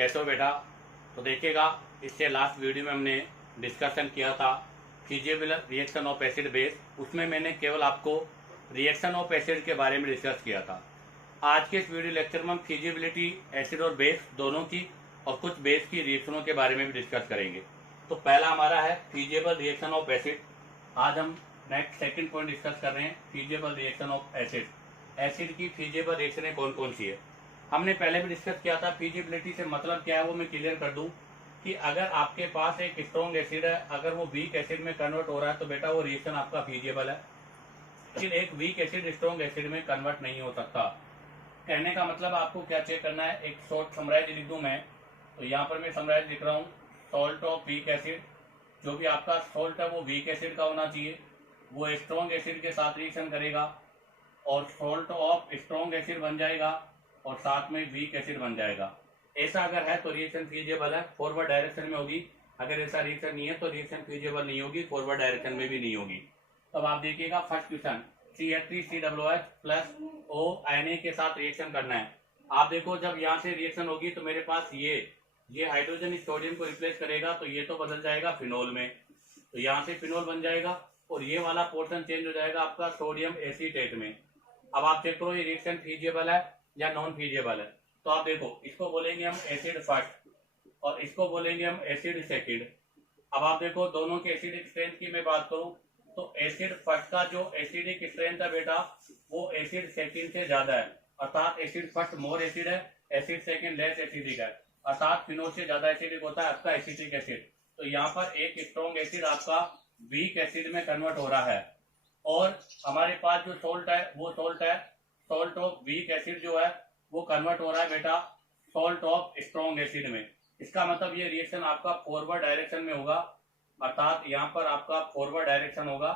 कैसे हो बेटा। तो देखिएगा, इससे लास्ट वीडियो में हमने डिस्कशन किया था feasible reaction of acid base. उसमें मैंने केवल आपको रिएक्शन ऑफ एसिड के बारे में डिस्कस किया था। आज के इस वीडियो लेक्चर में हम फिजिबिलिटी एसिड और बेस दोनों की और कुछ बेस की रिएक्शनों के बारे में भी डिस्कस करेंगे। तो पहला हमारा है फिजिबल रिएक्शन ऑफ एसिड। आज हम नेक्स्ट सेकंड पॉइंट डिस्कस कर रहे हैं feasible reaction of acid. Acid की फिजिबल रिएक्शनें कौन कौन सी है, हमने पहले भी डिस्कस किया था। फिजिबिलिटी से मतलब क्या है वो मैं क्लियर कर दूं कि अगर आपके पास एक स्ट्रॉन्ग एसिड है, अगर वो वीक एसिड में कन्वर्ट हो रहा है तो बेटा वो रिएक्शन आपका फिजिबल है। लेकिन एक वीक एसिड स्ट्रॉन्ग एसिड में कन्वर्ट नहीं हो सकता। कहने का मतलब आपको क्या चेक करना है, एक शॉर्ट समराइज लिख दूं मैं। तो यहाँ पर मैं समराइज लिख रहा हूँ, सॉल्ट ऑफ वीक एसिड। जो भी आपका सॉल्ट है वो वीक एसिड का होना चाहिए, वो स्ट्रॉन्ग एसिड के साथ रिएक्शन करेगा और सॉल्ट ऑफ स्ट्रॉन्ग एसिड बन जाएगा और साथ में वीक एसिड बन जाएगा। ऐसा अगर है तो रिएक्शन फीजिबल है, फॉरवर्ड डायरेक्शन में होगी। अगर ऐसा रिएक्शन नहीं है तो रिएक्शन फीजिबल नहीं होगी, फॉरवर्ड डायरेक्शन में भी नहीं होगी। अब आप देखिएगा first question, CH3COOH plus ONA के साथ रिएक्शन करना है। आप देखो जब यहाँ से रिएक्शन होगी तो मेरे पास ये हाइड्रोजन सोडियम को रिप्लेस करेगा तो ये तो बदल जाएगा फिनोल में, तो यहाँ से फिनोल बन जाएगा और ये वाला पोर्शन चेंज हो जाएगा आपका सोडियम एसीटेट में। अब आप चेक करो ये रिएक्शन फीजिबल है या नॉन फीजिबल है। तो आप देखो, इसको बोलेंगे हम एसिड फर्स्ट और इसको बोलेंगे हम एसिड सेकंड। अब आप देखो दोनों के एसिडिक स्ट्रेंथ की मैं बात करूं तो एसिड फर्स्ट का जो एसिडिक स्ट्रेंथ है बेटा वो एसिड सेकंड से ज्यादा है, अर्थात एसिड फर्स्ट मोर एसिड है, एसिड सेकंड लेस एसिडिक है, अर्थात फिनोल से ज्यादा एसिडिक होता है आपका एसिटिक एसिड। तो यहाँ पर एक स्ट्रॉन्ग एसिड आपका वीक एसिड में कन्वर्ट हो रहा है और हमारे पास जो सोल्ट है वो सोल्ट है, सोल्ट ऑफ वीक एसिड जो है वो कन्वर्ट हो रहा है बेटा सोल्ट ऑफ स्ट्रॉन्ग एसिड में। इसका मतलब ये रिएक्शन आपका फॉरवर्ड डायरेक्शन में होगा, अर्थात यहाँ पर आपका फॉरवर्ड डायरेक्शन होगा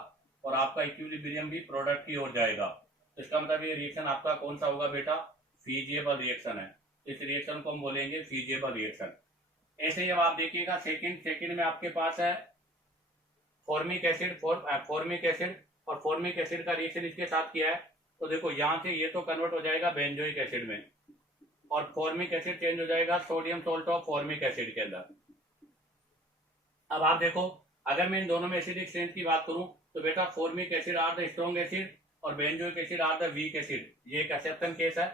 और आपका इक्विलिब्रियम भी प्रोडक्ट की ओर जाएगा। तो इसका मतलब ये रिएक्शन आपका कौन सा होगा बेटा, फीजिबल रिएक्शन है। इस रिएक्शन को हम बोलेंगे फीजिबल रिएक्शन। ऐसे ही अब आप देखिएगा सेकंड में आपके पास है फॉर्मिक एसिड और फॉर्मिक एसिड का रिएक्शन इसके साथ किया है। तो देखो यहाँ से ये तो कन्वर्ट हो जाएगा बेंजोइक एसिड में और फॉर्मिक एसिड चेंज हो जाएगा sodium salt of formic acid के अंदर। अब आप देखो अगर मैं इन दोनों में एसिडिक स्ट्रेंथ की बात करूं तो बेटा formic acid are the strong acid और benzoic acid are the weak acid. ये एक एक्सेप्शन केस है।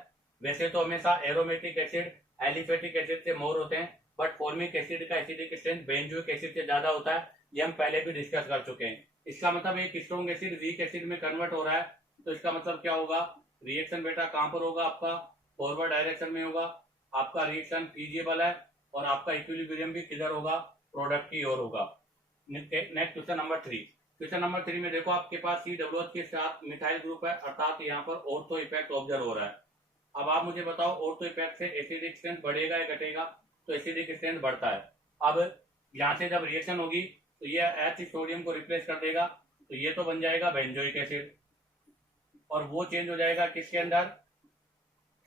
वैसे तो हमेशा एरोमेटिक एसिड एलिफेटिक एसिड से मोर होते हैं, बट फॉर्मिक एसिड का एसिडिक स्ट्रेंथ बेंजोइक एसिड से ज्यादा होता है। ये हम पहले भी डिस्कस कर चुके हैं। इसका मतलब एक स्ट्रॉन्ग एसिड वीक एसिड में कन्वर्ट हो रहा है तो इसका मतलब क्या होगा, रिएक्शन बेटा कहां पर होगा, आपका फॉरवर्ड डायरेक्शन में होगा, आपका रिएक्शन फीजिबल है और आपका इक्विलिब्रियम भी किधर होगा, प्रोडक्ट की ओर होगा। नेक्स्ट क्वेश्चन नंबर 3 में देखो आपके पास COOH के साथ मिथाइल ग्रुप है, अर्थात यहाँ पर ऑर्थो इफेक्ट ऑब्जर्व हो रहा है। अब आप मुझे बताओ ऑर्थो इफेक्ट से एसिडिक स्ट्रेंथ बढ़ेगा या घटेगा, तो एसिडिक स्ट्रेंथ बढ़ता है। अब यहाँ से जब रिएक्शन होगी तो ये H सोडियम को रिप्लेस कर देगा तो ये तो बन जाएगा बेंजोइक एसिड और वो चेंज हो जाएगा किसके अंदर,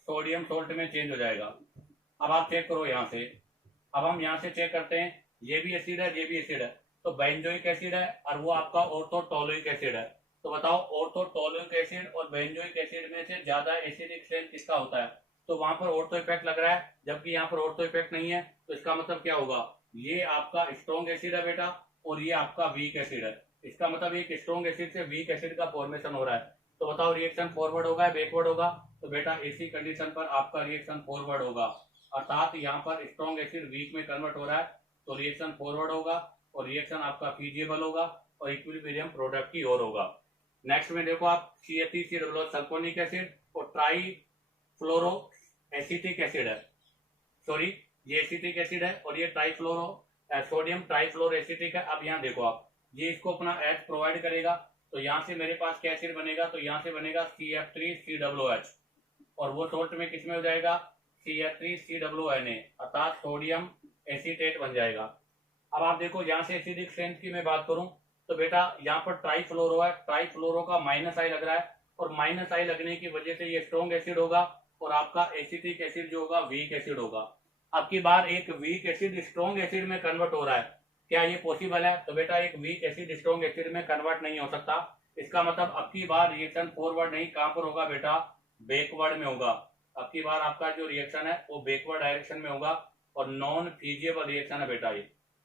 सोडियम सोल्ट में चेंज हो जाएगा। अब आप चेक करो यहाँ से, अब हम यहाँ से चेक करते हैं, ये भी एसिड है ये भी एसिड है, तो बेंजोइक एसिड है और वो आपका ऑर्थोटोलुइक एसिड है। तो बताओ ऑर्थोटोलुइक एसिड और बेंजोइक एसिड में से ज्यादा एसिडिक स्ट्रेंथ किसका होता है, तो वहां पर ऑर्थो इफेक्ट लग रहा है जबकि यहाँ पर ऑर्थो इफेक्ट नहीं है। तो इसका मतलब क्या होगा, ये आपका स्ट्रॉन्ग एसिड है बेटा और ये आपका वीक एसिड है। इसका मतलब एक स्ट्रॉन्ग एसिड से वीक एसिड का फॉर्मेशन हो रहा है। तो बताओ रिएक्शन फॉरवर्ड होगा या बैकवर्ड होगा, तो बेटा इसी कंडीशन पर आपका रिएक्शन फॉरवर्ड होगा, अर्थात यहाँ पर स्ट्रॉन्ग एसिड वीक में कन्वर्ट हो रहा है तो रिएक्शन फॉरवर्ड होगा और रिएक्शन आपका फीजिबल होगा और इक्विलिब्रियम प्रोडक्ट की ओर होगा। नेक्स्ट में देखो आप CH3COOH सल्फोनिक एसिड और ट्राई फ्लोरो एसिटिक एसिड है, सॉरी ये एसिटिक एसिड है और ये ट्राईफ्लोरो सोडियम ट्राईफ्लोरो एसिटिक है। अब यहाँ देखो आप, ये इसको अपना H प्रोवाइड करेगा तो यहाँ से मेरे पास क्या एसिड बनेगा, तो यहाँ से बनेगा CF3COOH और वो सोल्ट में किसमें हो जाएगा, CH3COONA अर्थात सोडियम एसीटेट बन जाएगा। अब आप देखो यहाँ से एसिडिक स्ट्रेंथ की मैं बात करूं तो बेटा यहाँ पर ट्राईफ्लोरो है, ट्राईफ्लोरो का -I लग रहा है और -I लगने की वजह से ये स्ट्रॉन्ग एसिड होगा और आपका एसिटिक एसिड जो होगा वीक एसिड होगा। अब की बार एक वीक एसिड स्ट्रॉन्ग एसिड में कन्वर्ट हो रहा है, क्या ये पॉसिबल है, तो बेटा एक वीक एसिड स्ट्रॉन्ग एसिड में कन्वर्ट नहीं हो सकता। इसका मतलब अब की बार रिएक्शन फॉरवर्ड नहीं, कहां पर होगा बेटा, बैकवर्ड में होगा। अब की बार आपका जो रिएक्शन है वो बैकवर्ड डायरेक्शन में होगा और नॉन फीजिबल रिएक्शन है बेटा ये,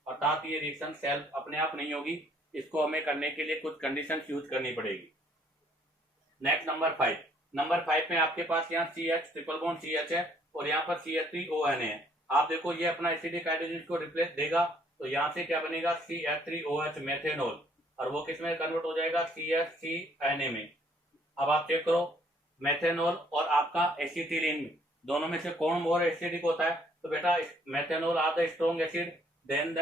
अर्थात ये रिएक्शन सेल्फ अपने आप नहीं होगी, इसको हमें करने के लिए कुछ कंडीशन यूज करनी पड़ेगी। नेक्स्ट नंबर 5 में आपके पास यहाँ CH ट्रिपल बॉन्ड CH है और यहाँ पर CH3ON है। आप देखो ये अपना एसिडिक हाइड्रोजन को रिप्लेस देगा, तो यहाँ से क्या बनेगा CH3OH मेथेनॉल, और वो किस में कन्वर्ट हो जाएगा CH3Na में। अब आप चेक करो मेथेनॉल और आपका एसिटिलीन दोनों में से कौन मोर एसिडिक होता है, तो बेटा methanol are the strong acid than the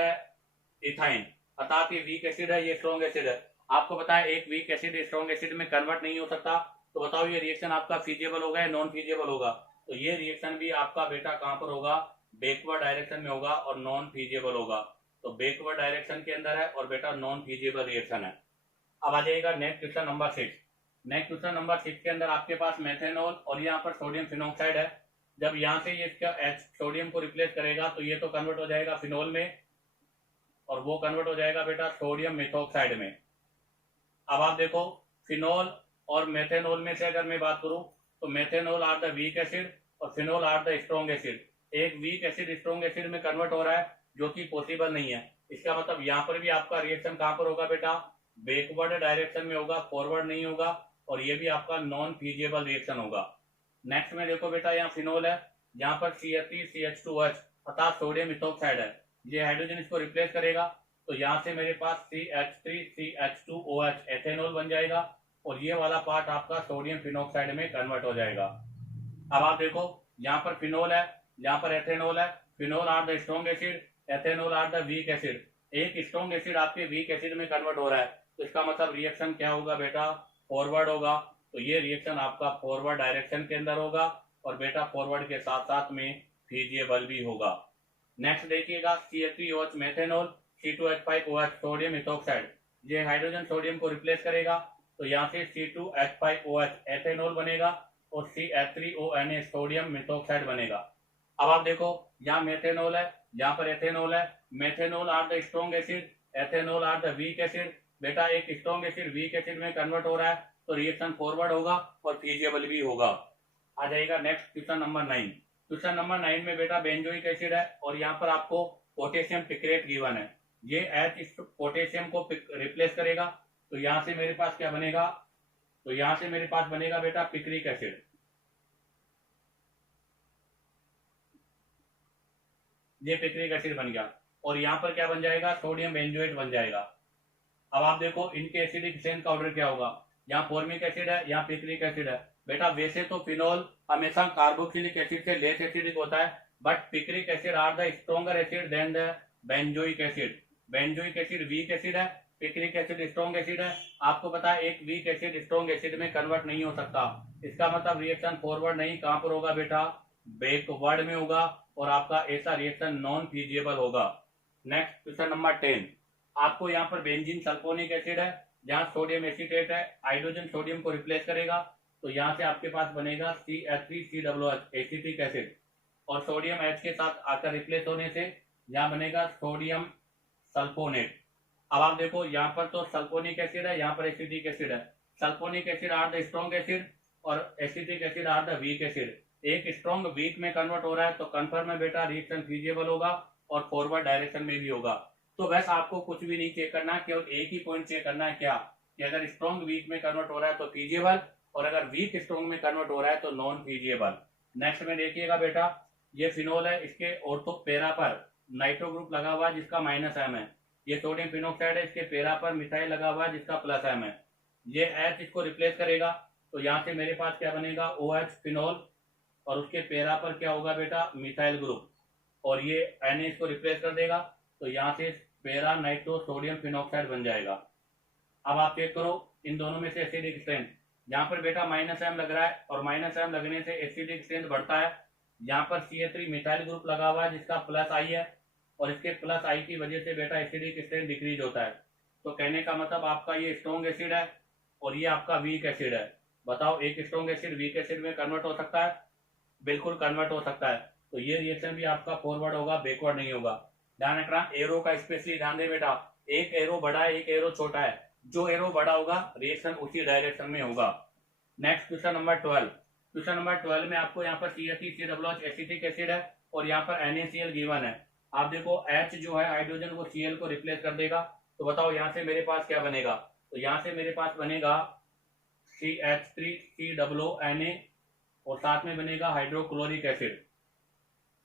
ethyne, अर्थात ये वीक एसिड है, ये स्ट्रॉन्ग एसिड है। आपको पता है एक वीक एसिड स्ट्रॉन्ग एसिड में कन्वर्ट नहीं हो सकता, तो बताओ ये रिएक्शन आपका फीजिबल होगा या नॉन फीजिबल होगा। तो ये रिएक्शन भी आपका बेटा कहां पर होगा, बैकवर्ड डायरेक्शन में होगा और नॉन फीजिबल होगा। तो बैकवर्ड डायरेक्शन के अंदर है और बेटा नॉन फीजिबल रिएक्शन है। अब आ जाएगा next question number 6। Next question number 6 के अंदर आपके पास मेथेनॉल और यहाँ पर सोडियम फिनॉक्साइड है। जब यहाँ से ये सोडियम को रिप्लेस करेगा तो ये तो कन्वर्ट हो जाएगा फिनॉल में और वो कन्वर्ट हो जाएगा बेटा सोडियम मेथोक्साइड में। अब आप देखो फिनॉल और मेथेनॉल में से अगर मैं बात करूं तो methanol are the weak acid और phenol are the strong acid. एक वीक एसिड स्ट्रॉन्ग एसिड में कन्वर्ट हो रहा है जो कि पॉसिबल नहीं है। इसका मतलब यहाँ पर भी आपका रिएक्शन कहां पर होगा बेटा, बैकवर्ड डायरेक्शन में होगा, फॉरवर्ड नहीं होगा, और ये भी आपका नॉन फीजिबल रिएक्शन होगा। नेक्स्ट में देखो बेटा यहाँ फिनॉल है, यहाँ पर CH3CH2OH अर्थात सोडियम इथोक्साइड है, ये हाइड्रोजन इसको रिप्लेस करेगा, तो यहाँ से मेरे पास CH3CH2OH एथेनॉल बन जाएगा और ये वाला पार्ट आपका सोडियम फिनॉक्साइड में कन्वर्ट हो जाएगा। अब आप देखो यहाँ पर फिनॉल है, यहाँ पर एथेनॉल है, phenol are the strong acid, ethanol are the weak acid. एक स्ट्रॉन्ग एसिड आपके वीक एसिड में कन्वर्ट हो रहा है, तो इसका मतलब रिएक्शन क्या होगा बेटा, फॉरवर्ड होगा। तो ये रिएक्शन आपका फॉरवर्ड डायरेक्शन के अंदर होगा और बेटा फॉरवर्ड के साथ साथ में फीजिबल भी होगा। नेक्स्ट देखिएगा CH3OH methanol, C2H5OH sodium ethoxide, ये हाइड्रोजन सोडियम को रिप्लेस करेगा, तो यहाँ से C2H5OH एथेनॉल बनेगा और CH3ONA सोडियम मिथोक्साइड बनेगा। अब आप देखो यहाँ मेथेनॉल है, यहाँ पर एथेनॉल है, methanol are the strong acid, ethanol are the weak acid. बेटा एक स्ट्रॉन्ग एसिड वीक एसिड में कन्वर्ट हो रहा है तो रिएक्शन फॉरवर्ड होगा और फीजिबल भी होगा। आ जाएगा next question number 9। Question number 9 में बेटा बेंजोइक एसिड है और यहाँ पर आपको पोटेशियम पिक्रेट गिवन है, ये H इस पोटेशियम को रिप्लेस करेगा, तो यहाँ से मेरे पास क्या बनेगा, तो यहाँ से मेरे पास बनेगा बेटा पिक्रिक एसिड, ये पिक्रिक एसिड बन गया और यहाँ पर क्या बन जाएगा, सोडियम बेंजोएट बन जाएगा। अब आप देखो इनके एसिडिक स्ट्रेंथ का ऑर्डर क्या होगा, यहाँ फॉर्मिक एसिड है, यहाँ पिक्रिक एसिड है। बेटा वैसे तो फिनॉल हमेशा कार्बोक्सिलिक एसिड से लेस एसिडिक होता है, but picric acid are the stronger acid than the benzoic acid. Benzoic acid weak acid है, पिक्रिक एसिड स्ट्रॉन्ग एसिड है। आपको पता है एक वीक एसिड स्ट्रॉन्ग एसिड में कन्वर्ट नहीं हो सकता, इसका मतलब रिएक्शन फॉरवर्ड नहीं, कहां पर होगा बेटा, बैकवर्ड में होगा और आपका ऐसा रिएक्शन नॉन फीजिबल होगा। नेक्स्ट क्वेश्चन नंबर 10, आपको यहाँ पर बेंजीन सल्फोनिक एसिड है, जहां सोडियम एसीटेट है, हाइड्रोजन सोडियम को रिप्लेस करेगा, तो यहाँ से आपके पास बनेगा CH3COOH एसिटिक एसिड और सोडियम H के साथ आकर रिप्लेस होने से यहाँ बनेगा सोडियम सल्फोनेट। अब आप देखो यहाँ पर तो सल्फोनिक एसिड है, यहाँ पर एसिटिक एसिड है। Sulphonic acid are the strong acid और acetic acid are the weak acid. एक स्ट्रॉन्ग वीक में कन्वर्ट हो रहा है तो कंफर्म है बेटा रिएक्शन फीजिबल होगा और फॉरवर्ड डायरेक्शन में भी होगा। तो बस आपको कुछ भी नहीं चेक करना, केवल एक ही पॉइंट चेक करना है, क्या कि अगर स्ट्रॉन्ग वीक में कन्वर्ट हो रहा है तो फीजिबल और अगर वीक स्ट्रॉन्ग में कन्वर्ट हो रहा है तो नॉन फीजिबल। नेक्स्ट में देखिएगा बेटा ये फिनॉल है, इसके ऑर्थो पैरा पर नाइट्रो ग्रुप लगा हुआ है जिसका -M है। ये सोडियम फिनॉक्साइड है, इसके पैरा पर मिथाइल लगा हुआ है जिसका प्लस M है। ये H इसको रिप्लेस करेगा तो यहाँ से मेरे पास क्या बनेगा OH फिनॉल और उसके पैरा पर क्या होगा बेटा मिथाइल ग्रुप और ये Na इसको रिप्लेस कर देगा तो यहाँ से पैरा नाइट्रो सोडियम फिनॉक्साइड बन जाएगा। अब आप चेक करो इन दोनों में से एसिडिक स्ट्रेंथ, यहाँ पर बेटा -M लग रहा है और -M लगने से एसिडिक स्ट्रेंथ बढ़ता है। यहाँ पर CH3 मिथाइल ग्रुप लगा हुआ है जिसका +I है और इसके +I की वजह से बेटा एसिडिक स्ट्रेंथ डिक्रीज होता है। तो कहने का मतलब आपका ये स्ट्रॉन्ग एसिड है और ये आपका वीक एसिड है। बताओ एक स्ट्रॉन्ग एसिड वीक एसिड में कन्वर्ट हो सकता है? बिल्कुल कन्वर्ट हो सकता है। तो ये रिएक्शन भी आपका फॉरवर्ड होगा, बैकवर्ड नहीं होगा। ध्यान रखना, एरो का स्पेशली ध्यान दे बेटा, एक एरो बड़ा है एक एरो छोटा है, जो एरो बड़ा होगा रिएक्शन उसी डायरेक्शन में होगा। Next question number 12। Question number 12 में आपको यहाँ पर CH3COOH एसिटिक एसिड है और यहाँ पर NaCl गिवन है। आप देखो H जो है हाइड्रोजन वो Cl को रिप्लेस कर देगा, तो बताओ यहाँ से मेरे पास क्या बनेगा। तो यहाँ से मेरे पास बनेगा CH3COO Na और साथ में बनेगा हाइड्रोक्लोरिक एसिड।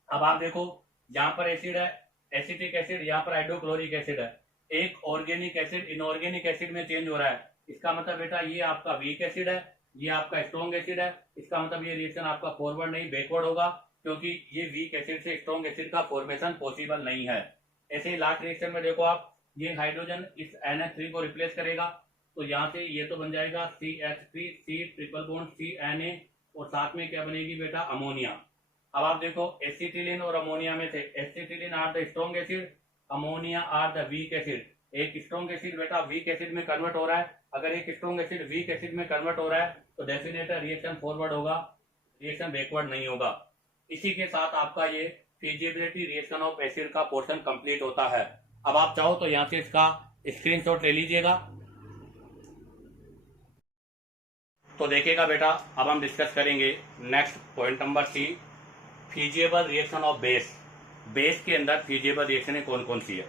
अब आप देखो यहाँ पर एसिड है, एसिटिक एसिड, यहाँ पर हाइड्रोक्लोरिक एसिड है। एक ऑर्गेनिक एसिड इनऑर्गेनिक एसिड में चेंज हो रहा है। इसका मतलब बेटा ये आपका वीक एसिड है, ये आपका स्ट्रॉन्ग एसिड है। इसका मतलब ये रिएक्शन आपका फॉरवर्ड नहीं बैकवर्ड होगा, क्योंकि ये वीक एसिड से स्ट्रॉन्ग एसिड का फॉर्मेशन पॉसिबल नहीं है। ऐसे ही लास्ट रिएक्शन में देखो आप, ये हाइड्रोजन इस NH3 को रिप्लेस करेगा, तो यहाँ से ये तो बन जाएगा CH3C ट्रिपल बॉन्ड CNA और साथ में क्या बनेगी बेटा, अमोनिया। अब आप देखो एसिटिलीन और अमोनिया में से acetylene are the strong acid, ammonia are the weak acid. एक स्ट्रॉन्ग एसिड बेटा वीक एसिड में कन्वर्ट हो रहा है। अगर एक स्ट्रॉन्ग एसिड वीक एसिड में कन्वर्ट हो रहा है तो डेफिनेट रिएक्शन फॉरवर्ड होगा, रिएक्शन बैकवर्ड नहीं होगा। इसी के साथ आपका ये फिजिबिलिटी रिएक्शन ऑफ एसिड का पोर्शन कंप्लीट होता है। अब आप चाहो तो यहाँ से इसका स्क्रीनशॉट ले लीजिएगा। तो देखिएगा बेटा, अब हम डिस्कस करेंगे next point number C, feasible reaction of base. Base के अंदर फीजिएबल रिएक्शन कौन कौन सी है।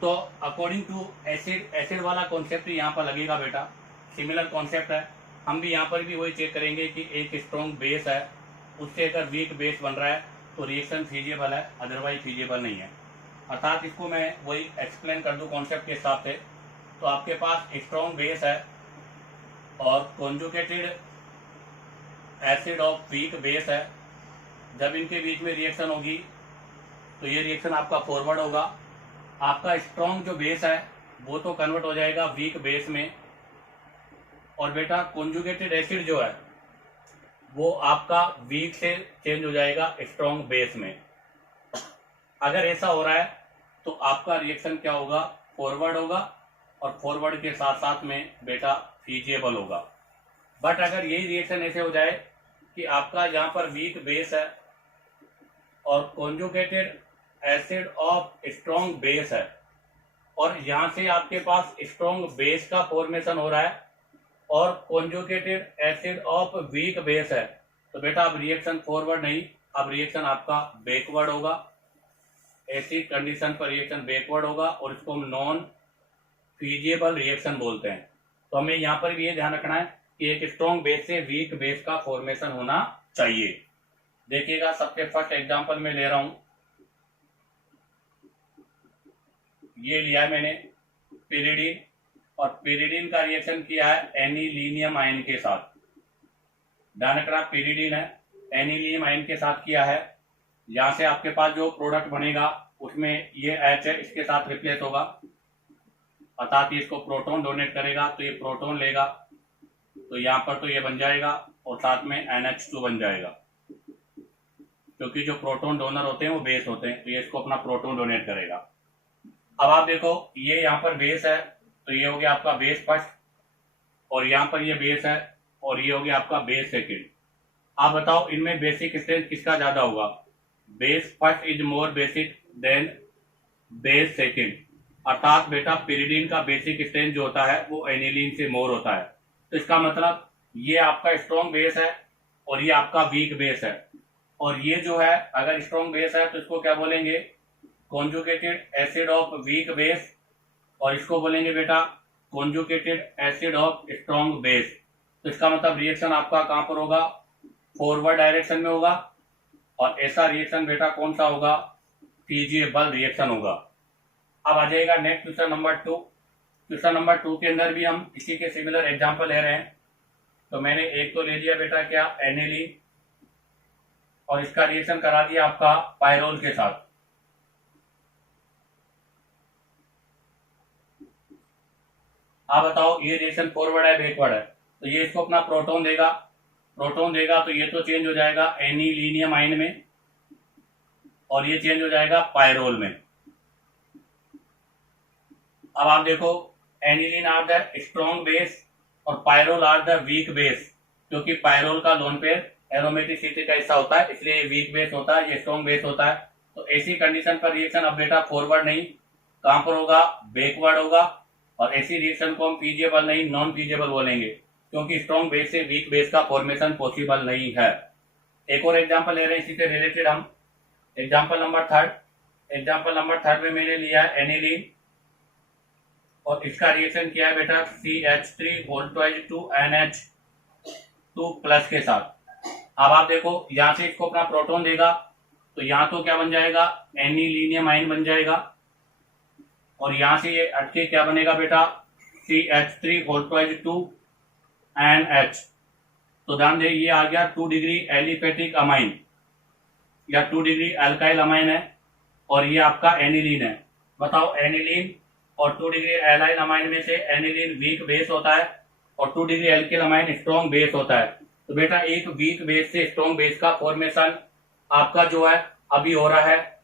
तो अकॉर्डिंग टू एसिड, एसिड वाला कॉन्सेप्ट यहाँ पर लगेगा बेटा, सिमिलर कॉन्सेप्ट है। हम भी यहाँ पर भी वही चेक करेंगे कि एक स्ट्रॉन्ग बेस है, उससे अगर वीक बेस बन रहा है तो रिएक्शन फीजिएबल है, अदरवाइज फीजिएबल नहीं है। अर्थात इसको मैं वही एक्सप्लेन कर दूं कॉन्सेप्ट के हिसाब से। तो आपके पास स्ट्रॉन्ग बेस है और conjugated acid of weak base है। जब इनके बीच में रिएक्शन होगी तो ये रिएक्शन आपका फॉरवर्ड होगा। आपका स्ट्रॉन्ग जो बेस है वो तो कन्वर्ट हो जाएगा वीक बेस में, और बेटा कॉन्जुगेटेड एसिड जो है वो आपका वीक से चेंज हो जाएगा स्ट्रॉन्ग बेस में। अगर ऐसा हो रहा है तो आपका रिएक्शन क्या होगा, फॉरवर्ड होगा, और फॉरवर्ड के साथ साथ में बेटा फीजिएबल होगा। बट अगर यही रिएक्शन ऐसे हो जाए कि आपका यहाँ पर वीक बेस है और conjugated acid of strong base है, और यहाँ से आपके पास स्ट्रॉन्ग बेस का फॉर्मेशन हो रहा है और conjugated acid of weak base है, तो बेटा अब रिएक्शन फॉरवर्ड नहीं, अब रिएक्शन आपका बैकवर्ड होगा। एसिड कंडीशन पर रिएक्शन बैकवर्ड होगा और इसको हम नॉन फीजिएबल रिएक्शन बोलते हैं। तो हमें यहाँ पर भी ये ध्यान रखना है कि एक स्ट्रॉन्ग बेस से वीक बेस का फॉर्मेशन होना चाहिए। देखिएगा, सबसे फर्स्ट एग्जांपल में ले रहा हूं, ये लिया है मैंने पिरिडीन, और पिरिडीन का रिएक्शन किया है एनिलीनियम आयन के साथ। ध्यान रखना, पिरिडीन है, एनिलीनियम आयन के साथ किया है। यहां से आपके पास जो प्रोडक्ट बनेगा उसमें ये H है, इसके साथ रिप्लेस होगा, अर्थात इसको प्रोटॉन डोनेट करेगा तो ये प्रोटॉन लेगा, तो यहाँ पर तो ये बन जाएगा और साथ में NH2 बन जाएगा, क्योंकि जो प्रोटॉन डोनर होते हैं वो बेस होते हैं, तो ये इसको अपना प्रोटॉन डोनेट करेगा। अब आप देखो, ये यहाँ पर बेस है तो ये हो गया आपका बेस फर्स्ट, और यहाँ पर ये बेस है और ये हो गया आपका बेस सेकेंड। आप बताओ इनमें बेसिक स्ट्रेंथ किसका ज्यादा होगा। Base first is more basic than base second, अर्थात बेटा पिरिडीन का बेसिक स्ट्रेंथ जो होता है वो एनिलीन से मोर होता है। तो इसका मतलब ये आपका स्ट्रॉन्ग बेस है और ये आपका वीक बेस है, और ये जो है अगर स्ट्रॉन्ग बेस है तो इसको क्या बोलेंगे, conjugated acid of weak base, और इसको बोलेंगे बेटा conjugated acid of strong base. तो इसका मतलब रिएक्शन आपका कहां पर होगा, फॉरवर्ड डायरेक्शन में होगा, और ऐसा रिएक्शन बेटा कौन सा होगा, फीजिएबल रिएक्शन होगा। अब आ जाएगा next question number 2। Question number 2 के अंदर भी हम इसी के सिमिलर एग्जांपल ले रहे हैं। तो मैंने एक तो ले लिया बेटा क्या, एनिलीन, और इसका रिएक्शन करा दिया आपका पायरोल के साथ। आप बताओ ये रिएक्शन फॉरवर्ड है बैकवर्ड है, तो ये इसको अपना प्रोटॉन देगा, प्रोटॉन देगा तो ये तो चेंज हो जाएगा एनिलीनियम आयन में, और ये चेंज हो जाएगा पायरोल में। अब आप देखो, aniline are the strong base और pyrrole are the weak base, क्योंकि पायरोल का लोन पेयर एरोमेटिसिटी का हिस्सा होता है, इसलिए वीक बेस होता है, ये स्ट्रॉन्ग बेस होता है। तो ऐसी कंडीशन पर रिएक्शन अब बेटा फॉरवर्ड नहीं, कहां पर होगा, बैकवर्ड होगा, और ऐसी रिएक्शन को हम फीजिएबल नहीं, नॉन फीजिएबल बोलेंगे, क्योंकि स्ट्रॉन्ग बेस से वीक बेस का फॉर्मेशन पॉसिबल नहीं है। एक और एग्जांपल ले रहे हैं इसी से रिलेटेड हम। एग्जाम्पल नंबर थर्ड में मैंने लिया है एनिलीन और इसका रिएक्शन किया है बेटा CH3 प्लस के साथ। अब आप देखो यहां से इसको अपना प्रोटॉन देगा तो यहां तो क्या बन जाएगा, एनिलीनियम आयन बन जाएगा और यहां से ये हटके क्या बनेगा बेटा CH3 तो ध्यान दे ये आ गया 2 डिग्री एलिफेटिक अमाइन या 2 डिग्री अल्काइल अमाइन है और ये आपका एनिलीन है। बताओ एनिलीन और 2 डिग्री एलाइल अमाइन में से एनिलीन वीक बेस होता है और 2 degree alkyl amine strong base होता है। तो बेटा एक वीक बेस से स्ट्रॉन्ग बेस का फॉर्मेशन आपका जो है अभी हो रहा है।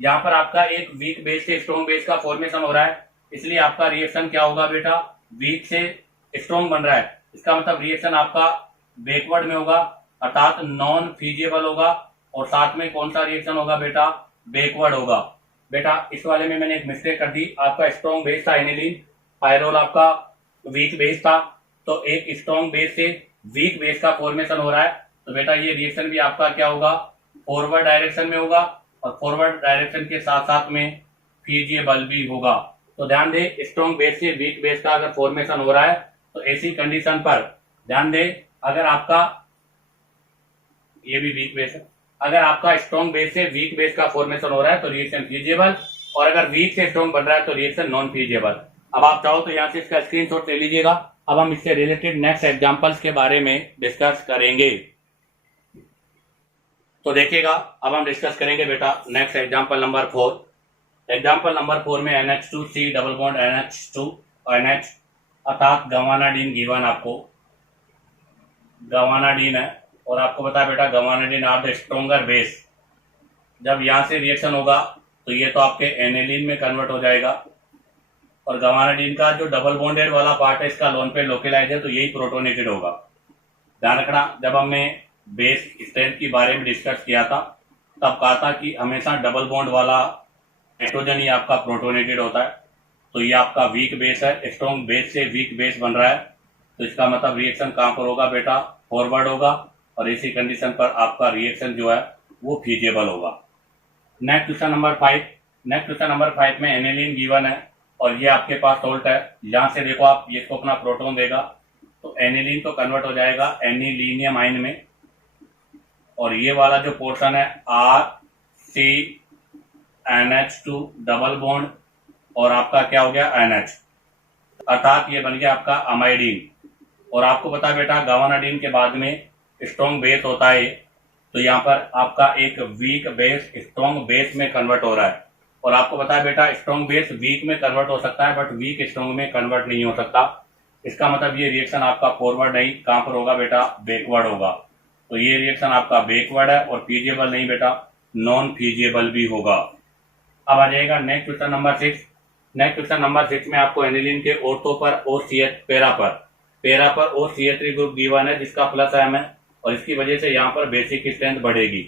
यहां पर आपका एक वीक बेस से स्ट्रॉन्ग बेस का फॉर्मेशन हो रहा है, इसलिए आपका रिएक्शन क्या होगा बेटा, वीक से स्ट्रॉन्ग बन रहा है। इसका मतलब रिएक्शन आपका बैकवर्ड में होगा अर्थात नॉन फीजिबल होगा और साथ में कौन सा रिएक्शन होगा बेटा, बैकवर्ड होगा। बेटा इस वाले में मैंने एक मिस्टेक कर दी, आपका स्ट्रॉन्ग बेस था एनिलीन, पायरोल आपका वीक बेस था, तो एक स्ट्रॉन्ग बेस से वीक बेस का फॉर्मेशन हो रहा है। तो बेटा ये रिएक्शन भी आपका क्या होगा, फॉरवर्ड डायरेक्शन में होगा और फॉरवर्ड डायरेक्शन के साथ साथ में फीजिबल भी होगा। तो ध्यान दे स्ट्रॉन्ग बेस से वीक बेस का अगर फॉर्मेशन हो रहा है तो ऐसी कंडीशन पर ध्यान दे, अगर आपका ये भी वीक बेस है, अगर आपका स्ट्रॉन्ग बेस से वीक बेस का फॉर्मेशन हो रहा है तो रिएक्शन फीजिबल और अगर वीक से स्ट्रॉन्ग बन रहा है तो रिएक्शन नॉन फीजिबल। अब आप चाहो तो यहाँ से इसका स्क्रीनशॉट ले लीजिएगा। अब हम इससे रिलेटेड नेक्स्ट एग्जांपल्स के बारे में डिस्कस करेंगे। तो देखिएगा अब हम डिस्कस करेंगे बेटा next example number 4। Example number 4 में NH2C double bond NH2 NH अर्थात गवानाडीन गिवन, आपको गवानाडीन है और आपको पता है बेटा गवानाडीन आर द स्ट्रोंगर बेस। जब यहां से रिएक्शन होगा तो ये तो आपके एनिलीन में कन्वर्ट हो जाएगा और गवानाडीन का जो डबल बॉन्डेड वाला पार्ट है इसका लोन पे लोकेलाइज है तो यही प्रोटोनेटेड होगा। ध्यान रखना जब हमने बेस स्ट्रेंथ के बारे में डिस्कस किया था तब कहा था कि हमेशा डबल बॉन्ड वाला नाइट्रोजन ही आपका प्रोटोनेटेड होता है। तो ये आपका वीक बेस है, स्ट्रॉन्ग बेस से वीक बेस बन रहा है तो इसका मतलब रिएक्शन कहां पर होगा बेटा, फॉरवर्ड होगा और इसी कंडीशन पर आपका रिएक्शन जो है वो फीजिबल होगा। नेक्स्ट क्वेश्चन नंबर 5 में एनिलीन गिवन है और ये आपके पास सोल्ट है। यहां से देखो आप ये इसको अपना प्रोटॉन देगा तो एनिलीन तो कन्वर्ट हो जाएगा एनिलीनियम आयन में और ये वाला जो पोर्शन है RCNH2 डबल बॉन्ड और आपका क्या हो गया NH अर्थात ये बन गया आपका अमाइडीन। और आपको पता है बेटा गवानाडीन के बाद में स्ट्रॉन्ग बेस होता है तो यहाँ पर आपका एक वीक बेस स्ट्रॉन्ग बेस में कन्वर्ट हो रहा है और आपको पता है बेटा स्ट्रॉन्ग बेस वीक में कन्वर्ट हो सकता है बट वीक स्ट्रॉन्ग में कन्वर्ट नहीं हो सकता। इसका मतलब ये रिएक्शन आपका फॉरवर्ड नहीं, कहां पर होगा बेटा, बैकवर्ड होगा। तो ये रिएक्शन आपका बैकवर्ड है और फीजिबल नहीं बेटा, नॉन फीजिबल भी होगा। अब आ जाएगा next question number 6। Next question number 6 में आपको एनिलीन के ऑर्थो पर OCH पैरा पर OCH3 ग्रुप गिवन है जिसका प्लस M है और इसकी वजह से यहाँ पर बेसिक स्ट्रेंथ बढ़ेगी।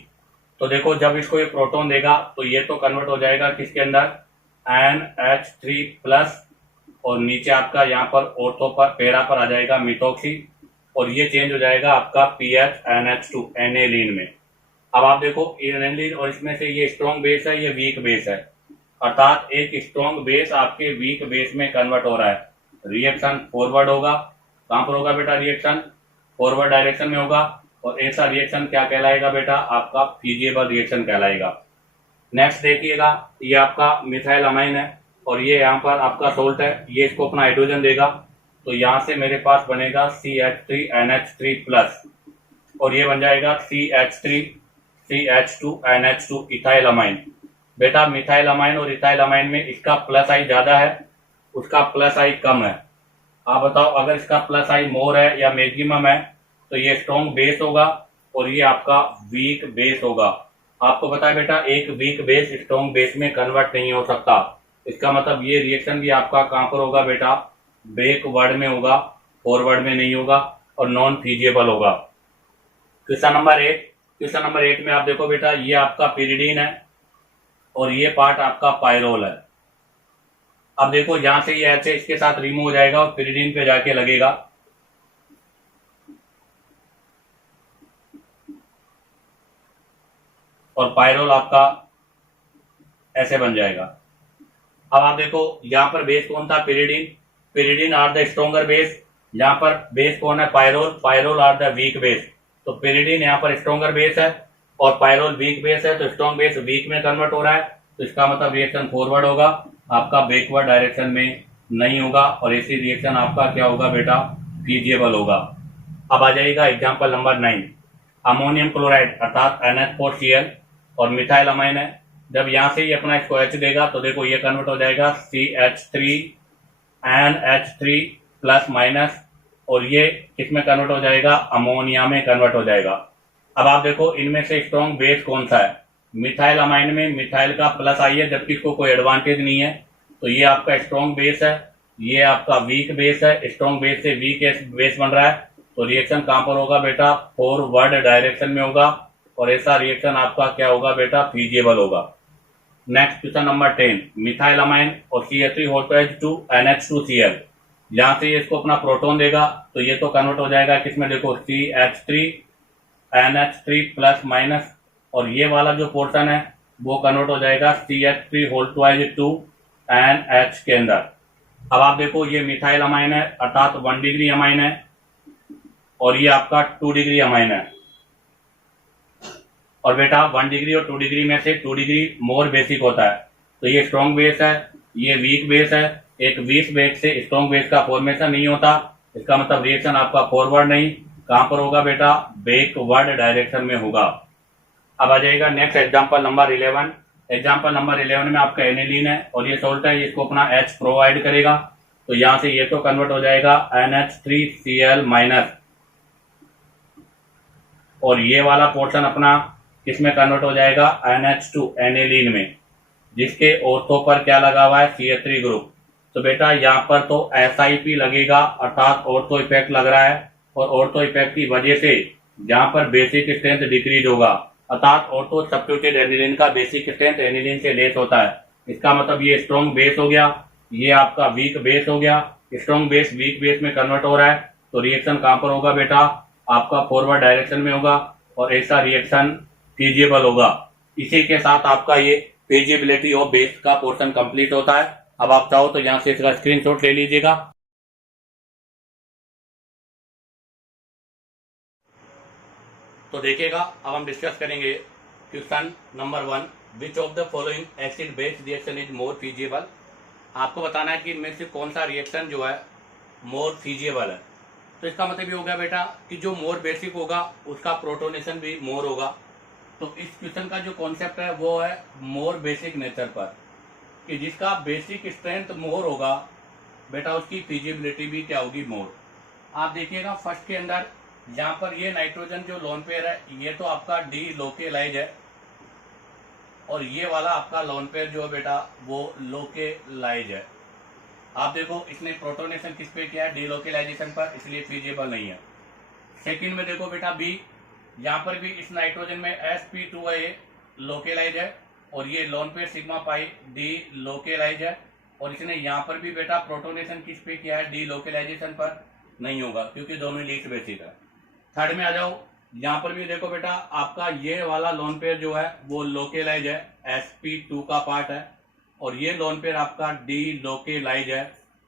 तो देखो जब इसको ये प्रोटॉन देगा तो ये तो कन्वर्ट हो जाएगा किसके अंदर, NH3 प्लस और नीचे आपका यहाँ पर ऑर्थो पर पैरा पर आ जाएगा मिथॉक्सी और ये चेंज हो जाएगा आपका PHNH2 एनिलीन में। अब आप देखो एनिलीन और इसमें से ये स्ट्रॉन्ग बेस है, ये वीक बेस है अर्थात एक स्ट्रॉन्ग बेस आपके वीक बेस में कन्वर्ट हो रहा है। रिएक्शन फॉरवर्ड होगा, कहां पर होगा बेटा, रिएक्शन फॉरवर्ड डायरेक्शन में होगा और ऐसा रिएक्शन क्या कहलाएगा बेटा, आपका फीजिबल रिएक्शन कहलाएगा। नेक्स्ट देखिएगा ये आपका मिथाइल अमाइन है और ये यहाँ पर आपका सोल्ट है, ये इसको अपना हाइड्रोजन देगा तो यहाँ से मेरे पास बनेगा CH3NH3 प्लस और ये बन जाएगा CH3CH2NH2 इथाइल अमाइन। बेटा मिथाइल अमाइन और इथाइल अमाइन में इसका प्लस आई ज्यादा है, उसका प्लस आई कम है। आप बताओ अगर इसका प्लस आई मोर है या मैक्सिमम है तो ये स्ट्रॉन्ग बेस होगा और ये आपका वीक बेस होगा। आपको पता है बेटा एक वीक बेस स्ट्रॉन्ग बेस में कन्वर्ट नहीं हो सकता। इसका मतलब ये रिएक्शन भी आपका कहां पर होगा बेटा, बैकवर्ड में होगा, फॉरवर्ड में नहीं होगा और नॉन फीजिबल होगा। क्वेश्चन नंबर 8 में आप देखो बेटा ये आपका पिरिडीन है और ये पार्ट आपका पायरोल है। अब देखो यहां से ये H इसके साथ रिमूव हो जाएगा और पिरिडीन पे जाके लगेगा। और पायरोल आपका ऐसे बन जाएगा। अब आप देखो यहाँ पर बेस कौन था, pyridine. Pyridine are the stronger base. यहाँ पर बेस कौन है, pyrrole. Pyrrole are the weak base. तो पिरिडीन यहाँ पर स्ट्रॉन्गर बेस है और पायरोल वीक बेस है, तो स्ट्रॉन्ग बेस वीक में कन्वर्ट हो रहा है, तो इसका मतलब रिएक्शन फॉरवर्ड होगा, आपका बैकवर्ड डायरेक्शन में नहीं होगा, और ऐसी रिएक्शन आपका क्या होगा बेटा, फीजिएबल होगा। अब आ जाएगा एग्जाम्पल नंबर 9। अमोनियम क्लोराइड अर्थात NH4Cl और मिथाइल अमाइन है। जब यहां से ही अपना इसको H देगा तो देखो ये कन्वर्ट हो जाएगा CH3 NH3 प्लस माइनस, और ये किसमें कन्वर्ट हो जाएगा, अमोनिया में कन्वर्ट हो जाएगा। अब आप देखो इनमें से स्ट्रॉन्ग बेस कौन सा है, मिथाइल अमाइन में मिथाइल का प्लस आई है, जबकि इसको कोई एडवांटेज नहीं है, तो ये आपका स्ट्रॉन्ग बेस है, ये आपका वीक बेस है। स्ट्रॉन्ग बेस से वीक बेस बन रहा है, तो रिएक्शन कहां पर होगा बेटा, फॉरवर्ड डायरेक्शन में होगा, और ऐसा रिएक्शन आपका क्या होगा बेटा, फीजिएबल होगा। Next question number 10। Methyl amine और CH3 NH2Cl, यहां से ये इसको अपना प्रोटॉन देगा, तो ये तो कन्वर्ट हो जाएगा किसमें, देखो CH3 NH3 प्लस माइनस, और ये वाला जो पोर्शन है वो कन्वर्ट हो जाएगा CH3 NH के अंदर। अब आप देखो ये मिथाइल अमाइन है अर्थात 1 डिग्री अमाइन है, और ये आपका 2 डिग्री अमाइन है, और बेटा 1 डिग्री और 2 डिग्री में से 2 डिग्री मोर बेसिक होता है, तो ये स्ट्रॉन्ग बेस है, ये वीक बेस है। एक वीक बेस से स्ट्रॉन्ग बेस का फॉर्मेशन नहीं होता, इसका मतलब रिएक्शन आपका फॉरवर्ड नहीं, कहां पर होगा बेटा, बैकवर्ड डायरेक्शन में होगा। अब आ जाएगा next example number 11। Example number 11 में आपका एनिलीन है और ये सोल्ट है, इसको अपना H प्रोवाइड करेगा, तो यहां से ये तो कन्वर्ट हो जाएगा NH3Cl माइनस, और ये वाला पोर्शन अपना किसमें कन्वर्ट हो जाएगा, NH2 एनिलीन में, जिसके ऑर्थो पर क्या लगा हुआ है, CH3 ग्रुप। तो बेटा यहाँ पर तो SIP लगेगा अर्थात ऑर्थो इफेक्ट लग रहा है, और ऑर्थो इफेक्ट की वजह से जहां पर बेसिक स्ट्रेंथ डिक्रीज होगा, अर्थात ऑर्थो सब्स्टिट्यूटेड एनिलीन का बेसिक स्ट्रेंथ एनिलीन से लेस होता है, इसका मतलब ये स्ट्रॉन्ग बेस हो गया, ये आपका वीक बेस हो गया। स्ट्रॉन्ग बेस वीक बेस में कन्वर्ट हो रहा है, तो रिएक्शन कहां पर होगा बेटा, आपका फॉरवर्ड डायरेक्शन में होगा, और ऐसा रिएक्शन फीजिएबल होगा। इसी के साथ आपका ये फीजिबिलिटी ऑफ बेस का पोर्शन कंप्लीट होता है। अब आप चाहो तो यहां से इसका स्क्रीनशॉट ले लीजिएगा। तो देखिएगा, अब हम डिस्कस करेंगे question number 1। Which of the following acid base reaction is more feasible. आपको बताना है कि इनमें से कौन सा रिएक्शन जो है मोर फीजिएबल है। तो इसका मतलब ये हो गया बेटा कि जो मोर बेसिक होगा उसका प्रोटोनेशन भी मोर होगा। तो इस क्वेश्चन का जो कॉन्सेप्ट है वो है मोर बेसिक नेचर पर, कि जिसका बेसिक स्ट्रेंथ मोर होगा बेटा उसकी फीजिबिलिटी भी क्या होगी, मोर। आप देखिएगा फर्स्ट के अंदर यहाँ पर ये नाइट्रोजन जो लोन पेयर है ये तो आपका डी लोकेलाइज है, और ये वाला आपका लोन पेयर जो है बेटा वो लोकेलाइज है। आप देखो इसने प्रोटोनेशन किस पे किया है, डीलोकेलाइजेशन पर, इसलिए फीजिबल नहीं है। सेकंड में देखो बेटा बी, यहाँ पर भी इस नाइट्रोजन में sp2a लोकेलाइज है, और ये lone pair sigma pi D localise है, और इसने यहाँ पर भी बेटा प्रोटोनेशन किस पे किया है, डी लोकेलाइजेशन पर नहीं होगा, क्योंकि दोनों लीस्ट बेसिक है। थर्ड में आ जाओ, यहाँ पर भी देखो बेटा आपका ये वाला लोन पेयर जो है वो लोकेलाइज है, sp2 का पार्ट है, और ये लोन पेयर आपका डी लोकेलाइज है,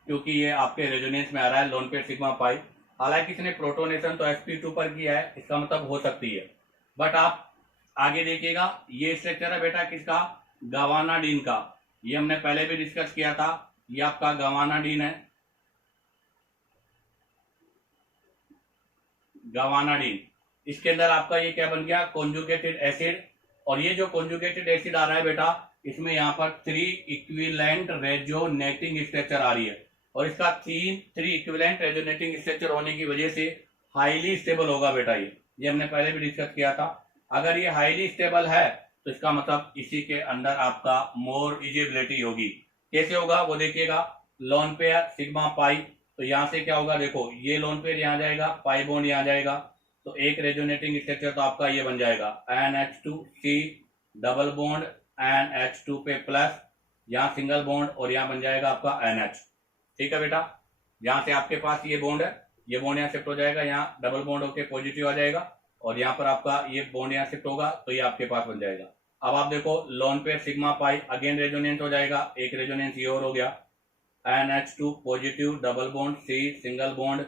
क्योंकि ये आपके रेजोनेंस में आ रहा है लोन पेयर सिग्मा पाई। हालांकि इसने प्रोटोनेशन तो sp2 पर किया है, इसका मतलब हो सकती है, बट आप आगे देखिएगा ये स्ट्रक्चर है बेटा किसका, गवानाडीन का। ये हमने पहले भी डिस्कस किया था, ये आपका गवानाडीन है, गवानाडीन। इसके अंदर आपका ये क्या बन गया, कॉन्जुगेटेड एसिड, और ये जो कॉन्जुगेटेड एसिड आ रहा है बेटा इसमें यहाँ पर 3 इक्विवेलेंट रेजोनेटिंग स्ट्रक्चर आ रही है, और इसका 3 इक्विवेलेंट रेजोनेटिंग स्ट्रक्चर होने की वजह से हाईली स्टेबल होगा बेटा। ये हमने पहले भी डिस्कस किया था। अगर ये हाईली स्टेबल है तो इसका मतलब इसी के अंदर आपका मोर इजिबिलिटी होगी। कैसे होगा वो देखिएगा, लोन पेयर सिग्मा पाई, तो यहां से क्या होगा, देखो ये लोन पेयर यहाँ जाएगा, पाई बॉन्ड यहाँ जाएगा, तो एक रेजोनेटिंग स्ट्रक्चर तो आपका ये बन जाएगा NH2C डबल बॉन्ड NH2 पे प्लस, यहाँ सिंगल बॉन्ड, और यहाँ बन जाएगा आपका NH। ठीक है बेटा, यहाँ से आपके पास ये बॉन्ड है, ये बॉन्ड यहाँ शिफ्ट हो जाएगा, यहाँ डबल बॉन्ड होके पॉजिटिव आ जाएगा, और यहाँ पर आपका ये बॉन्ड यहाँ शिफ्ट होगा तो ये आपके पास बन जाएगा। अब आप देखो lone pair sigma pi again resonance हो जाएगा, एक रेजोनेंस ये और हो गया, NH2 positive double bond C single bond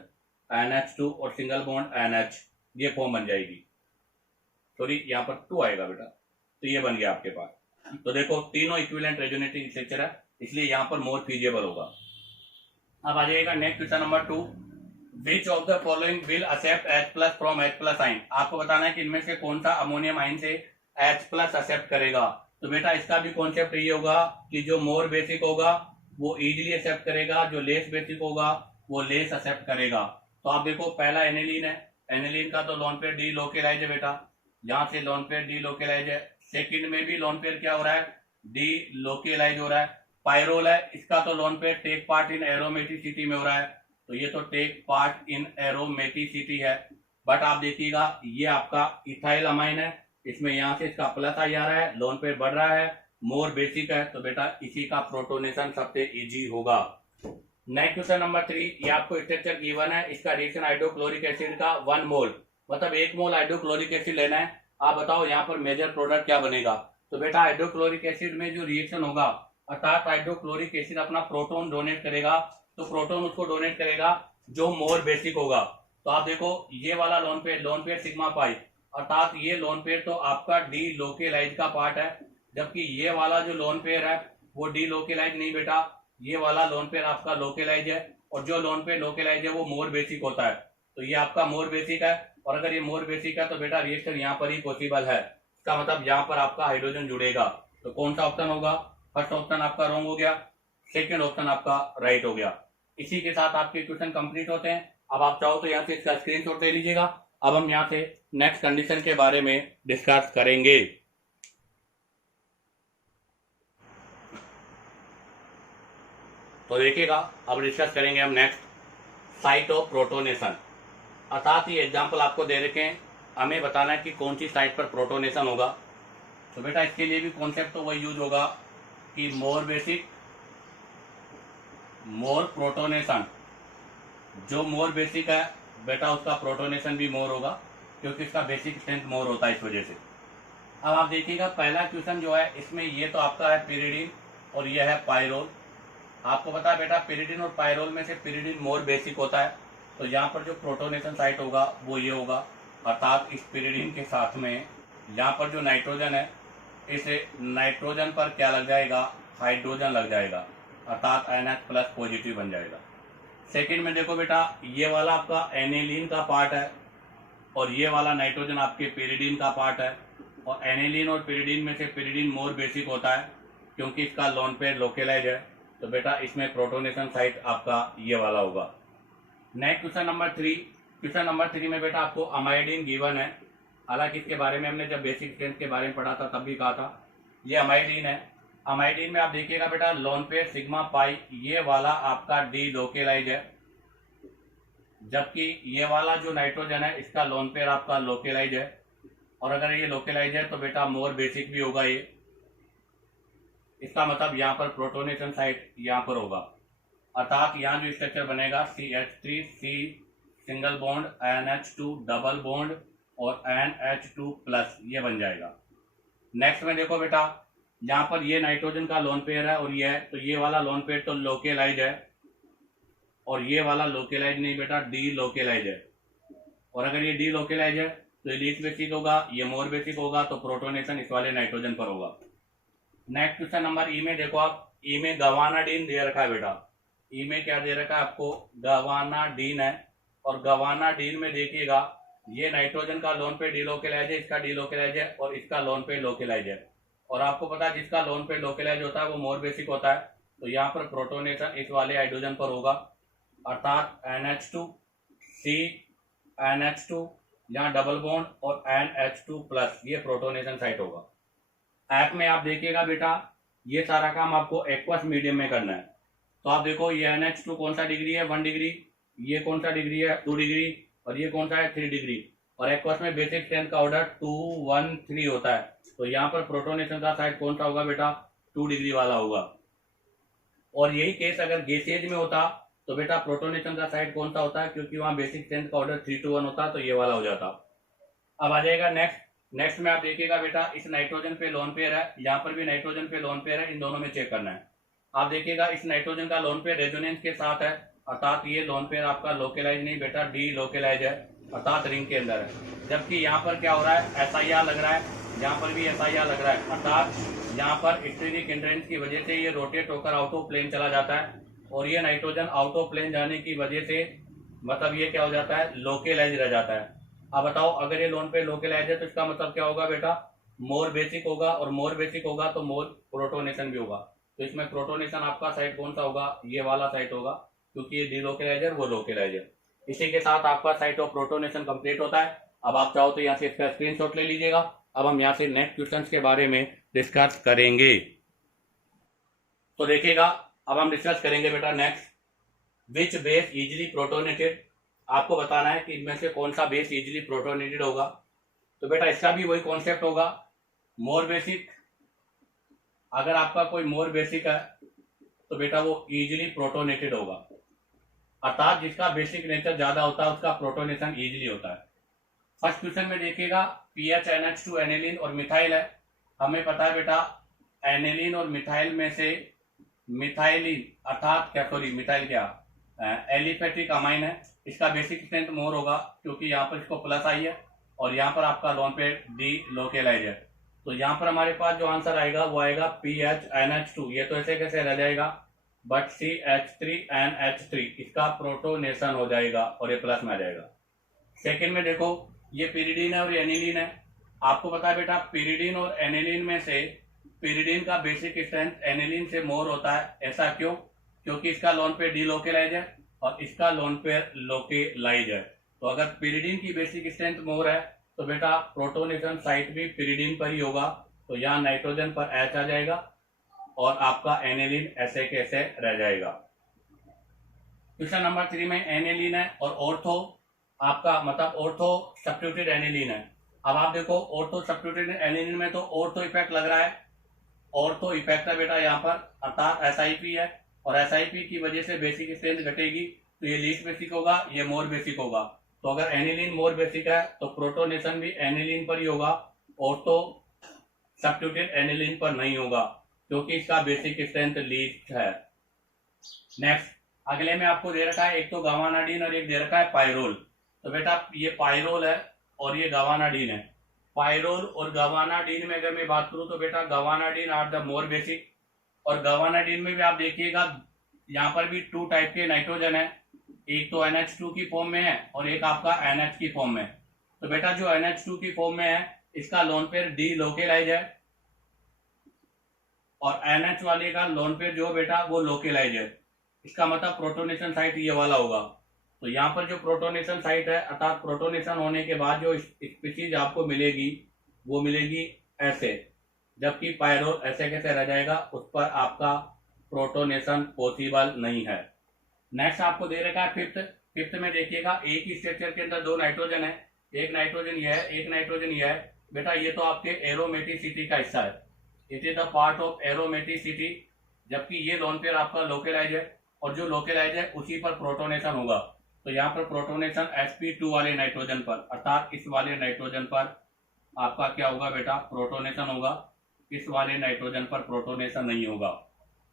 NH2 और सिंगल बॉन्ड NH, ये फॉर्म बन जाएगी। सॉरी यहाँ पर 2 आएगा बेटा, तो ये बन गया आपके पास। तो देखो तीनों इक्विवेलेंट रेजोनेटिंग स्ट्रक्चर है, इसलिए यहाँ पर मोर फीजिबल होगा। अब आ जाएगा next question number 2, which of the following will accept H plus from H plus ion. आपको बताना है कि इनमें से कौन सा अमोनियम आइन से H प्लस एक्सेप्ट करेगा। तो बेटा इसका भी कॉन्सेप्ट ये होगा कि जो मोर बेसिक होगा वो इजीली एक्सेप्ट करेगा, जो लेस बेसिक होगा वो लेस एक्सेप्ट करेगा। तो आप देखो पहला एनिलीन है, एनिलीन का तो लोन पेयर डी लोकेलाइज है बेटा, यहाँ से लोन पेयर डी लोकेलाइज है। सेकंड में भी लोन पेयर क्या हो रहा है, डी लोकेलाइज हो रहा है। पायरोल है, इसका तो lone pair take part in aromaticity में हो रहा है, तो ये तो टेक पार्ट इन एरोमेटिसिटी है। बट आप देखिएगा ये आपका इथाइल अमाइन है, इसमें यहाँ से इसका प्लस आई आ रहा है, लोन पेयर बढ़ रहा है, मोर बेसिक है, तो बेटा इसी का प्रोटोनेशन सबसे इजी होगा। नेक्स्ट क्वेश्चन नंबर 3, ये आपको स्ट्रक्चर गिवन है, इसका रिएक्शन हाइड्रोक्लोरिक एसिड का 1 मोल, मतलब 1 मोल हाइड्रोक्लोरिक एसिड लेना है। आप बताओ यहाँ पर मेजर प्रोडक्ट क्या बनेगा। तो बेटा हाइड्रोक्लोरिक एसिड में जो रिएक्शन होगा, अर्थात हाइड्रोक्लोरिक एसिड अपना प्रोटोन डोनेट करेगा, तो प्रोटोन उसको डोनेट करेगा जो मोर बेसिक होगा। तो आप देखो ये वाला लोन पेयर सिग्मा पाई, अर्थात ये लोन पेयर तो आपका डी लोकेलाइज का पार्ट है, जबकि ये वाला जो लोन पेयर है वो डी लोकेलाइज नहीं बेटा, ये वाला लोन पेयर आपका लोकेलाइज है, और जो लोन पेयर लोकेलाइज है वो मोर बेसिक होता है, तो ये आपका मोर बेसिक है। और अगर ये मोर बेसिक है तो बेटा रिएक्शन यहाँ पर ही पॉसिबल है, इसका मतलब यहाँ पर आपका हाइड्रोजन जुड़ेगा। तो कौन सा ऑप्शन होगा, फर्स्ट ऑप्शन आपका रॉन्ग हो गया, सेकेंड ऑप्शन आपका राइट हो गया। इसी के साथ आपके क्वेश्चन कंप्लीट होते हैं। अब आप चाहो तो यहाँ से इसका स्क्रीनशॉट ले लीजिएगा। अब हम यहाँ से नेक्स्ट कंडीशन के बारे में डिस्कस करेंगे। तो देखिएगा अब डिस्कस करेंगे हम नेक्स्ट साइट ऑफ प्रोटोनेशन, अर्थात ये एग्जांपल आपको दे रखे हैं, हमें बताना है कि कौन सी साइट पर प्रोटोनेशन होगा। तो बेटा इसके लिए भी कॉन्सेप्ट तो वही यूज होगा कि मोर बेसिक मोर प्रोटोनेशन, जो मोर बेसिक है बेटा उसका प्रोटोनेशन भी मोर होगा, क्योंकि इसका बेसिक स्ट्रेंथ मोर होता है इस वजह से। अब आप देखिएगा पहला क्वेश्चन जो है इसमें ये तो आपका है पिरिडीन और ये है पायरोल। आपको पता है बेटा पिरिडीन और पायरोल में से पिरिडीन मोर बेसिक होता है, तो यहाँ पर जो प्रोटोनेशन साइट होगा वो ये होगा, अर्थात इस पिरिडीन के साथ में यहाँ पर जो नाइट्रोजन है, इस नाइट्रोजन पर क्या लग जाएगा, हाइड्रोजन लग जाएगा, अर्थात NH प्लस पॉजिटिव बन जाएगा। सेकंड में देखो बेटा ये वाला आपका एनिलीन का पार्ट है और ये वाला नाइट्रोजन आपके पिरिडीन का पार्ट है, और एनिलीन और पिरिडीन में से पिरिडीन मोर बेसिक होता है क्योंकि इसका लोन पेयर लोकेलाइज है, तो बेटा इसमें प्रोटोनेशन साइट आपका ये वाला होगा। Next question number 3, question number 3 में बेटा आपको अमाइडीन गिवन है, हालांकि इसके बारे में हमने जब बेसिक स्ट्रेंथ के बारे में पढ़ा था तब भी कहा था, ये अमाइडीन है। अमाइडीन में आप देखिएगा बेटा लोन पेयर सिग्मा पाई, ये वाला आपका डी लोकेलाइज है, जबकि ये वाला जो नाइट्रोजन है इसका लोन पेयर आपका लोकेलाइज है, और अगर ये लोकेलाइज है तो बेटा मोर बेसिक भी होगा ये, इसका मतलब यहाँ पर प्रोटोनेशन साइट यहाँ पर होगा, अर्थात यहाँ जो स्ट्रक्चर बनेगा CH3 C single bond NH2 double bond और NH2 प्लस, ये बन जाएगा। नेक्स्ट में देखो बेटा यहाँ पर ये नाइट्रोजन का लोन पेयर है और ये है, तो ये वाला लोन पेयर तो लोकेलाइज है और ये वाला लोकेलाइज नहीं बेटा, डी लोकेलाइज है, और अगर ये डी लोकेलाइज है तो ये लीस्ट बेसिक होगा, ये मोर बेसिक होगा, तो प्रोटोनेशन इस वाले नाइट्रोजन पर होगा। नेक्स्ट क्वेश्चन नंबर ई में देखो आप, ई में गवानाडीन दे रखा है बेटा, ई में क्या दे रखा है आपको, गवानाडीन है, और गवानाडीन में देखिएगा ये नाइट्रोजन का लोन पे डीलोकेलाइज है, इसका डीलोकेलाइज है और इसका लोन पे लोकेलाइज है, और आपको पता है जिसका लोन पे लोकेलाइज होता है वो मोर बेसिक होता है, तो यहाँ पर प्रोटोनेशन इस वाले हाइड्रोजन पर होगा, अर्थात NH2 C NH2 यहाँ डबल बॉन्ड और NH2 प्लस, ये प्रोटोनेशन साइट होगा। ऐप में आप देखिएगा बेटा ये सारा काम आपको एक्वस मीडियम में करना है, तो आप देखो ये NH2 कौन सा डिग्री है, 1 डिग्री, ये कौन सा डिग्री है, 2 डिग्री, और ये कौन सा है, 3 डिग्री, और एक्वस में बेसिक स्ट्रेंथ का ऑर्डर 2 1 3 होता है, तो यहाँ पर प्रोटोनेशन का साइड कौन सा होगा बेटा, 2 डिग्री वाला होगा। और यही केस अगर गैसियस में होता तो बेटा प्रोटोनेशन का साइड कौन सा होता है, क्योंकि वहां बेसिक स्ट्रेंथ का ऑर्डर 3 to 1 होता, तो ये वाला हो जाता। अब आ जाएगा नेक्स्ट में आप देखिएगा बेटा, इस नाइट्रोजन पे लोन पेयर है, यहाँ पर भी नाइट्रोजन पे लोन पेयर है, इन दोनों में चेक करना है। आप देखिएगा इस नाइट्रोजन का लोन पेयर रेजोनेंस के साथ है, अर्थात ये लोन पेयर आपका लोकेलाइज नहीं बेटा, डी लोकेलाइज है, अर्थात रिंग के अंदर है। जबकि यहाँ पर क्या हो रहा है, SIR लग रहा है, यहाँ पर भी SIR लग रहा है, अर्थात यहाँ पर स्टेरिक हिंड्रेंस की वजह से ये रोटेट होकर आउट ऑफ प्लेन चला जाता है, और ये नाइट्रोजन आउट ऑफ प्लेन जाने की वजह से मतलब ये क्या हो जाता है, लोकेलाइज रह जाता है। अब बताओ, अगर ये लोन पे लोकेलाइज है तो इसका मतलब क्या होगा बेटा, मोर बेसिक होगा, और मोर बेसिक होगा तो मोर प्रोटोनेशन भी होगा। तो इसमें प्रोटोनेशन आपका साइट कौन सा होगा, ये वाला साइट होगा, क्योंकि ये डीलोकेलाइजर वो लोकेलाइजर। इसी के साथ आपका साइट ऑफ प्रोटोनेशन कंप्लीट होता है। अब आप चाहो तो यहाँ से इसका स्क्रीनशॉट ले लीजिएगा। अब हम यहाँ से नेक्स्ट क्वेश्चन के बारे में डिस्कस करेंगे। तो देखिएगा, अब हम डिस्कस करेंगे बेटा नेक्स्ट, विच बेस इजिली प्रोटोनेटेड। आपको बताना है कि इनमें से कौन सा बेस इजिली प्रोटोनेटेड होगा। तो बेटा इसका भी वही कॉन्सेप्ट होगा, मोर बेसिक। अगर आपका कोई मोर बेसिक है तो बेटा वो इजिली प्रोटोनेटेड होगा, अर्थात जिसका बेसिक नेचर ज्यादा होता है उसका प्रोटोनेशन इजिली होता है। फर्स्ट क्वेश्चन में देखिएगा, PH NH2 एनिलीन और मिथाइल है। हमें पता है बेटा एनिलीन और मिथाइल में से मिथाइलिन अर्थात क्या, सॉरी मिथाइल क्या, एलिफेटिक अमाइन है, इसका बेसिक स्ट्रेंथ मोर होगा, क्योंकि यहाँ पर इसको प्लस आई है और यहाँ पर आपका लोन पे डी लोकेलाइज है। तो यहाँ पर हमारे पास जो आंसर आएगा वो आएगा PH NH2। ये तो ऐसे कैसे रह जाएगा, बट CH3NH3 इसका प्रोटोनेशन हो जाएगा और ये प्लस में आ जाएगा। सेकेंड में देखो, ये पिरिडीन है और ये एनिलीन है। आपको पता है बेटा पिरिडीन और एनिलीन में से पिरिडीन का बेसिक स्ट्रेंथ एनिलीन से मोर होता है। ऐसा क्यों, क्योंकि इसका लोन पेयर डी लोकेलाइज है और इसका लोन पेयर लोकेलाइज है। तो अगर पिरिडीन की बेसिक स्ट्रेंथ मोर है तो बेटा प्रोटोनेशन साइट भी पिरिडीन पर ही होगा। तो यहाँ नाइट्रोजन पर H आ जाएगा और आपका एनिलीन ऐसे कैसे रह जाएगा। क्वेश्चन नंबर 3 में एनिलीन है और ऑर्थो आपका मतलब ऑर्थो सब्स्टिट्यूटेड एनिलीन है। अब आप देखो ऑर्थो सब्स्टिट्यूटेड एनिलीन में तो ऑर्थो इफेक्ट लग रहा है, ऑर्थो इफेक्ट है बेटा यहाँ पर, अर्थात SIP है, और SIP की वजह से बेसिक स्ट्रेंथ घटेगी, तो ये लीस्ट बेसिक होगा, ये मोर बेसिक होगा। तो अगर एनिलीन मोर बेसिक है तो प्रोटोनेशन भी एनिलीन पर ही होगा, ऑर्थो सब्स्टिट्यूटेड एनिलीन पर नहीं होगा, क्योंकि इसका बेसिक स्ट्रेंथ लीस्ट है। नेक्स्ट, अगले में आपको दे रखा है एक तो गावानाडीन और एक दे रखा है पायरोल। तो बेटा ये पायरोल है और ये गावानाडीन है। पायरोल और गावानाडीन में अगर मैं बात करूं तो बेटा गावानाडीन आर द मोर बेसिक, और गावानाडीन में भी आप देखिएगा यहाँ पर भी 2 टाइप के नाइट्रोजन है, एक तो NH2 की फॉर्म में है और एक आपका NH की फॉर्म में। तो बेटा जो NH2 की फॉर्म में है इसका लोन पेयर डी लोकेलाइज है, और NH वाले का लोन पेयर जो बेटा वो लोकेलाइज है। इसका मतलब प्रोटोनेशन साइट ये वाला होगा। तो यहाँ पर जो प्रोटोनेशन साइट है अर्थात प्रोटोनेशन होने के बाद जो स्पीशीज आपको मिलेगी वो मिलेगी ऐसे, जबकि पायरोल ऐसे कैसे रह जाएगा, उस पर आपका प्रोटोनेशन पॉसिबल नहीं है। नेक्स्ट आपको दे रखा है फिफ्थ में देखिएगा, एक ही स्ट्रक्चर के अंदर 2 नाइट्रोजन है, एक नाइट्रोजन ये है, एक नाइट्रोजन ये है। बेटा ये तो आपके एरोमेटिसिटी का हिस्सा है, it is the part of aromaticity, जबकि ये लोन पेयर आपका लोकेलाइज है और जो लोकेलाइज है उसी पर प्रोटोनेशन होगा। तो यहाँ पर प्रोटोनेशन sp2 वाले नाइट्रोजन पर अर्थात इस वाले नाइट्रोजन पर आपका क्या होगा बेटा, प्रोटोनेशन होगा, इस वाले नाइट्रोजन पर प्रोटोनेशन नहीं होगा।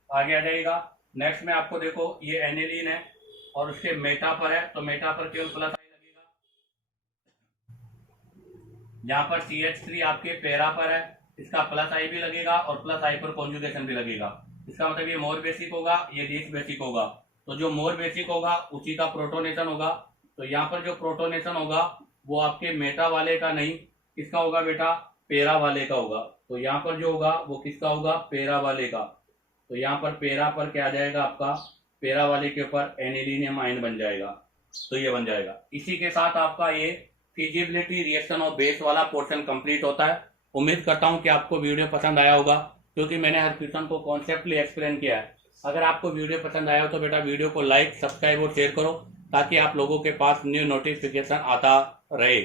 आगे आ जाएगा। नेक्स्ट में आपको देखो ये एनिलीन है और उसके मेटा पर है, तो मेटा पर केवल प्लस आई लगेगा। यहाँ पर CH3 आपके पैरा पर है, इसका प्लस आई भी लगेगा और प्लस आई पर कॉन्जुगेशन भी लगेगा। इसका मतलब ये मोर बेसिक होगा, ये लीस्ट बेसिक होगा। तो जो मोर बेसिक होगा उसी का प्रोटोनेशन होगा। तो यहाँ पर जो प्रोटोनेशन होगा वो आपके मेटा वाले का नहीं, किसका होगा बेटा, पैरा वाले का होगा। तो यहाँ पर जो होगा वो किसका होगा, पैरा वाले का। तो यहाँ पर पैरा पर क्या आ जाएगा आपका, पैरा वाले के ऊपर एनिलीनियम आयन बन जाएगा। तो ये बन जाएगा। इसी के साथ आपका ये फिजिबिलिटी रिएक्शन ऑफ बेस वाला पोर्शन कंप्लीट होता है। उम्मीद करता हूँ कि आपको वीडियो पसंद आया होगा, क्योंकि मैंने हर क्वेश्चन को कॉन्सेप्टली एक्सप्लेन किया है। अगर आपको वीडियो पसंद आया हो तो बेटा वीडियो को लाइक, सब्सक्राइब और शेयर करो, ताकि आप लोगों के पास न्यू नोटिफिकेशन आता रहे।